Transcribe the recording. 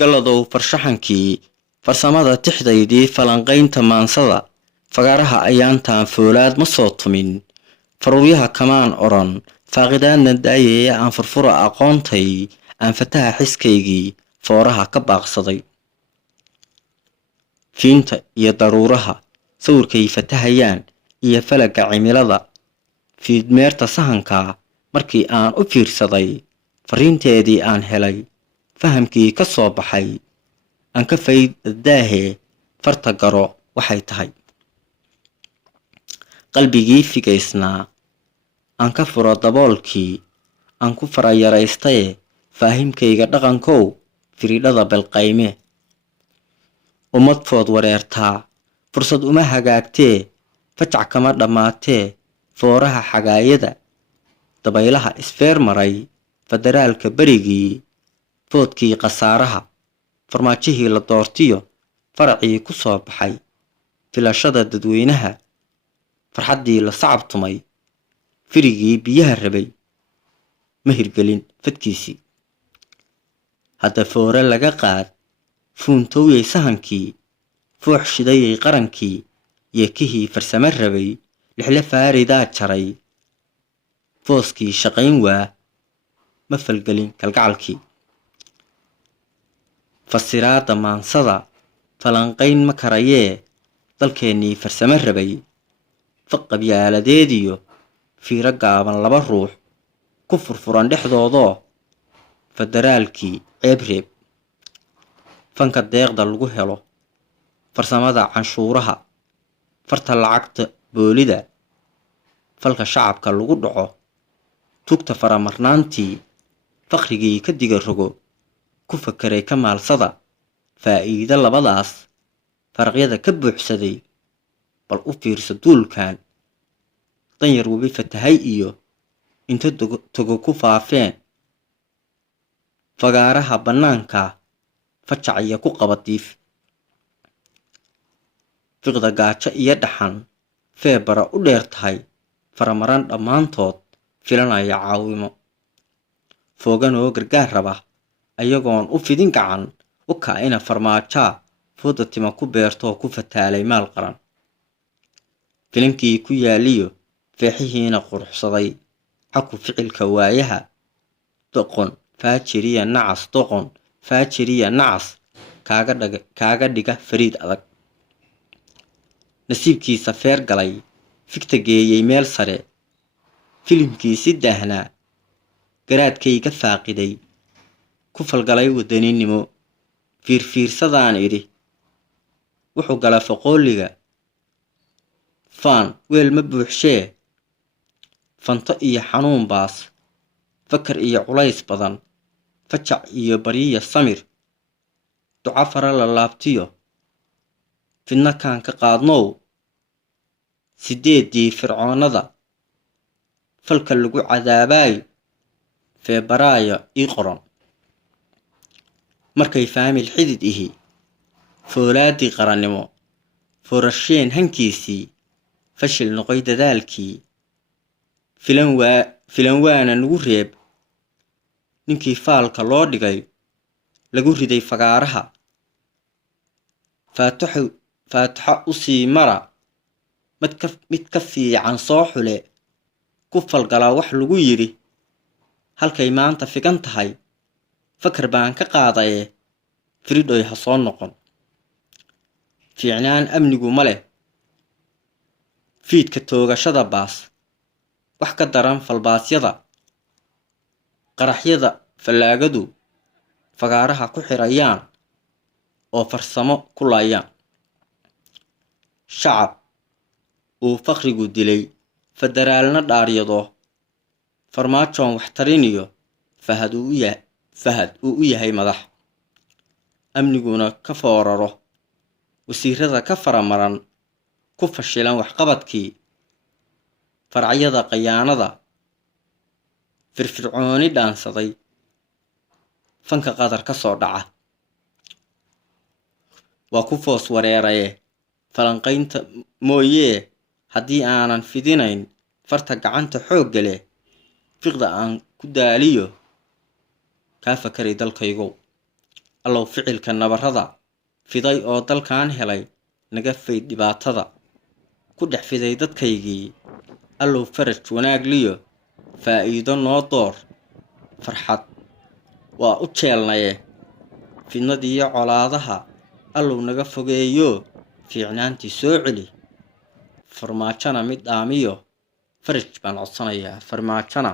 galadow farshaxankii farsamada tixdaydii falanqaynta maansada fagaaraha ayaantaan foolaad ma soo tumin faruuryaha kamaan odhan faaqidaadna daayaya aan furfura aqoontay aan fataha xiskaygii fooraha ka baaqsaday fiinta iyo daruuraha sawirkay fatahayaan iyo falaga cimilada fiidmeerta sahankaa markii aan u fiirsaday fariinteedii aan helay fahamkii ka soo baxay aan ka faydadaahee farta garo waxay tahay qalbigii figaysnaa aan ka furo daboolkii aan ku farayaraystaye faahimkayga dhaqankow firidhada belqayme ummad food wareertaa fursad uma hagaagtee fajac kama dhammaatee fooraha xagaayada dabaylaha isfeer maray federaalka berigii foodkii khasaaraha farmaajihii la doortiyo faracii ku soo baxay filashada dadweynaha farxaddii la sacab tumay firigii biyaha rabay ma hirgelin fadkiisii hadda foore laga qaad fuuntooyay sahankii foox shidayay qarankii yeekihii farsamo rabay lixle faaridaa jaray fooskii shaqayn waa ma falgelin kalgacalkii fasiraadda maansada falanqayn ma karayee dalkeennii farsamo rabay faqabyaaladeediyo fiiro gaaban laba ruux ku furfuran dhexdoodoo federaalkii ceebreeb fanka deeqda lagu helo farsamada canshuuraha farta lacagta boolida falka shacabka lagu dhaco tugta faramarnaantii faqrigii ka diga rogo ku fakeray ka maalsada faa'iido labadaas faraqyada ka buuxsaday bal u fiirsa duulkan danyar webi fatahay iyo inta togo ku faafeen fagaaraha bannaanka fajaciya ku qabadiif fiqda gaajo iyo dhaxan feebara u dheer tahay faramaran dhammaantood filanaya caawimo fooganoo gargaar raba ayagoon u fidin gacan u kaa'ina farmaajaa fooda tima ku beertoo ku fataalay maal qaran filankii ku yaaliyo feexihiina quruxsaday xaku ficilka waayaha doqon faajiriya nacas doqon faajiriya nacas kaaga dhiga fariid adag nasiibkiisa feer galay figta geeyey meel sare filimkii si daahnaa garaadkayga faaqiday ku falgalay wadaninimo fiirfiirsadaan idhi wuxuu gala faqooliga faan weel ma buuxshee fanto iyo xanuun baas fakar iyo culays badan fajac iyo baryiya samir duca fara la laabtiyo fidna kaan ka qaadnow 8 fircoonada falka lagu cadaabayo feebaraayo ii qoran markay faamil xidid ihi foolaadii qarannimo foorasheen hankiisii fashil noqoy dadaalkii filan waana nugu reeb ninkii faalka loo dhigay lagu riday fagaaraha faataxo u sii mara mid ka fiican soo xule ku falgalaa wax lagu yidhi halkay maanta figan tahay fakar baan ka qaadaye firidhoy ha soo noqon fiicnaan amnigu ma leh fiidka toogashada baas wax ka daran falbaasyada qaraxyada fallaagadu fagaaraha ku xirayaan oo farsamo ku laayaan shacab uu faqrigu dilay federaalna dhaaryado farmaajoon wax tariniyo fahad uu u yahay madax amniguna ka fooraro wasiirada ka faramaran ku fashilan waxqabadkii farcyada qayaanada firfircooni dhaansaday fanka qadar ka soo dhaca waa ku foos wareeraye falanqaynta mooyee haddii aanan fidinayn farta gacanta xoogga leh fiqda aan ku daaliyo kaa fakaray dalkaygow allow ficilka nabarrada fiday oo dalkan helay naga fayd dhibaatada ku dhex fiday dadkaygii allow faraj wanaag liyo faa'iido noo door farxad waa u jeelnaye fidnadiyo colaadaha allow naga fogeeyo fiicnaantii soo celi farmaajana mid dhaamiyo faraj baan codsanayaa farmaajana